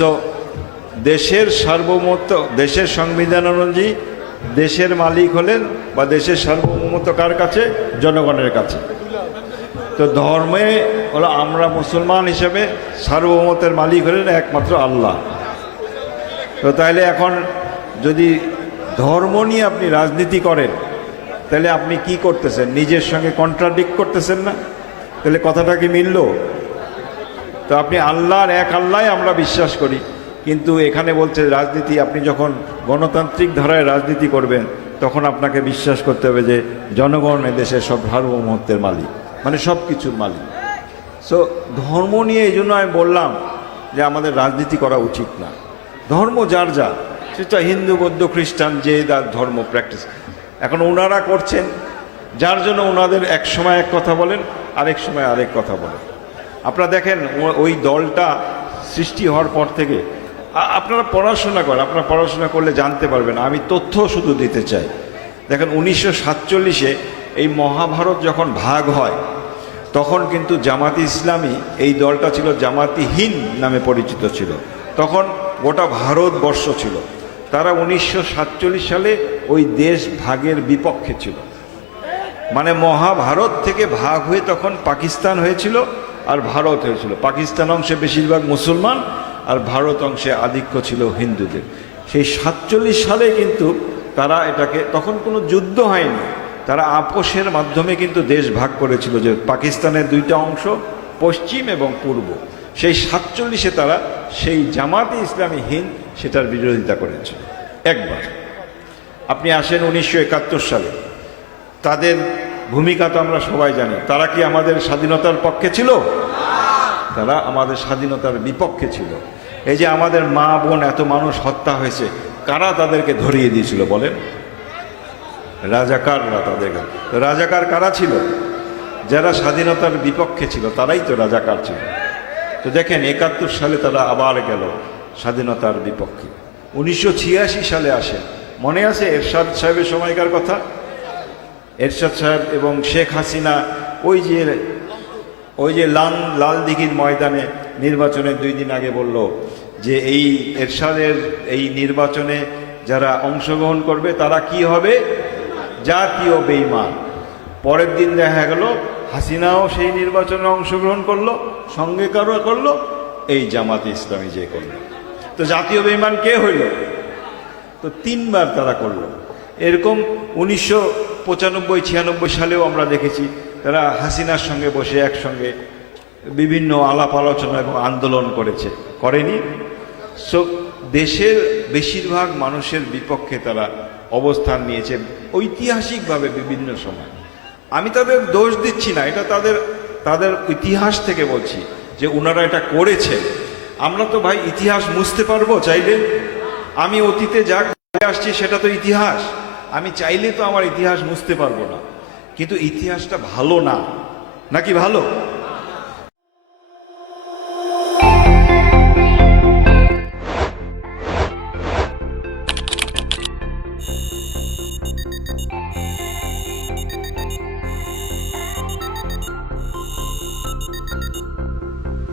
So দেশের সার্বভৌমত্ব, দেশের সংবিধান অনুযায়ী দেশের মালিক হলেন বা দেশের সার্বভৌমত্ব কার কাছে? জনগণের কাছে। তো ধর্মে হলো আমরা মুসলমান হিসেবে সার্বভৌমত্বের মালিক হলেন একমাত্র আল্লাহ। তো তাইলে এখন যদি ধর্ম নিয়ে আপনি রাজনীতি করেন তাহলে আপনি কি করতেছেন? নিজের সঙ্গে কন্ট্রাডিক্ট করতেছেন না? তাহলে কথাটা কি মিলল? তো আপনি আল্লাহর এক আল্লাহ আমরা বিশ্বাস করি, কিন্তু এখানে বলছে রাজনীতি, আপনি যখন গণতান্ত্রিক ধারায় রাজনীতি করবেন তখন আপনাকে বিশ্বাস করতে হবে যে জনগণ এদেশের সব সার্বভৌমত্বের মালিক, মানে সব কিছুর মালিক। সো ধর্ম নিয়ে এই জন্য আমি বললাম যে আমাদের রাজনীতি করা উচিত না। ধর্ম যার যা, সেটা হিন্দু, বৌদ্ধ, খ্রিস্টান, যে তার ধর্ম প্র্যাকটিস। এখন ওনারা করছেন, যার জন্য ওনাদের এক সময় এক কথা বলেন, আরেক সময় আরেক কথা বলেন। আপনারা দেখেন ওই দলটা সৃষ্টি হওয়ার পর থেকে আপনারা পড়াশোনা করেন, আপনারা পড়াশোনা করলে জানতে পারবেন। আমি তথ্য শুধু দিতে চাই। দেখেন 1947-এ এই মহাভারত যখন ভাগ হয় তখন কিন্তু জামাতি ইসলামী, এই দলটা ছিল জামাতিহীন নামে পরিচিত ছিল। তখন গোটা ভারতবর্ষ ছিল। তারা 1947 সালে ওই দেশ ভাগের বিপক্ষে ছিল। মানে মহাভারত থেকে ভাগ হয়ে তখন পাকিস্তান হয়েছিল আর ভারত হয়েছিল। পাকিস্তান অংশে বেশিরভাগ মুসলমান আর ভারত অংশে আধিক্য ছিল হিন্দুদের। সেই 47 সালে কিন্তু তারা এটাকে, তখন কোনো যুদ্ধ হয়নি, তারা আপোষের মাধ্যমে কিন্তু দেশ ভাগ করেছিল, যে পাকিস্তানের দুইটা অংশ, পশ্চিম এবং পূর্ব। সেই 47-এ তারা সেই জামাতে ইসলামী হিন্দ সেটার বিরোধিতা করেছিল একবার। আপনি আসেন 1971 সালে, তাদের ভূমিকা তো আমরা সবাই জানি। তারা কি আমাদের স্বাধীনতার পক্ষে ছিল? তারা আমাদের স্বাধীনতার বিপক্ষে ছিল। এই যে আমাদের মা বোন এত মানুষ হত্যা হয়েছে, কারা তাদেরকে ধরিয়ে দিয়েছিল বলেন? রাজাকাররা। তাদের রাজাকার কারা ছিল? যারা স্বাধীনতার বিপক্ষে ছিল, তারাই তো রাজাকার ছিল। তো দেখেন 71 সালে তারা আবার গেল স্বাধীনতার বিপক্ষে। 1986 সালে আসে, মনে আছে এরশাদ সাহেবের সময়কার কথা? এরশাদ সাহেব এবং শেখ হাসিনা ওই যে লাল দিঘির ময়দানে নির্বাচনের 2 দিন আগে বলল যে এই এরশাদের এই নির্বাচনে যারা অংশগ্রহণ করবে তারা কি হবে? জাতীয় বেঈমান। পরের দিন দেখা গেল হাসিনাও সেই নির্বাচনে অংশগ্রহণ করলো, সঙ্গে কারো করলো এই জামাতে ইসলামী যে করলো। তো জাতীয় বেঈমান কে হইল? তো 3 বার তারা করলো। এরকম 1995-96 সালেও আমরা দেখেছি তারা হাসিনার সঙ্গে বসে একসঙ্গে বিভিন্ন আলাপ আলোচনা এবং আন্দোলন করেনি? সো দেশের বেশিরভাগ মানুষের বিপক্ষে তারা অবস্থান নিয়েছে ঐতিহাসিকভাবে বিভিন্ন সময়। আমি তাদের দোষ দিচ্ছি না, এটা তাদের ইতিহাস থেকে বলছি যে ওনারা এটা করেছেন। আমরা তো ভাই ইতিহাস মুছতে পারবো চাইলে? আমি অতীতে যা করে আসছি সেটা তো ইতিহাস। আমি চাইলে তো আমার ইতিহাস মুছতে পারবো না। কিন্তু ইতিহাসটা ভালো না, নাকি ভালো?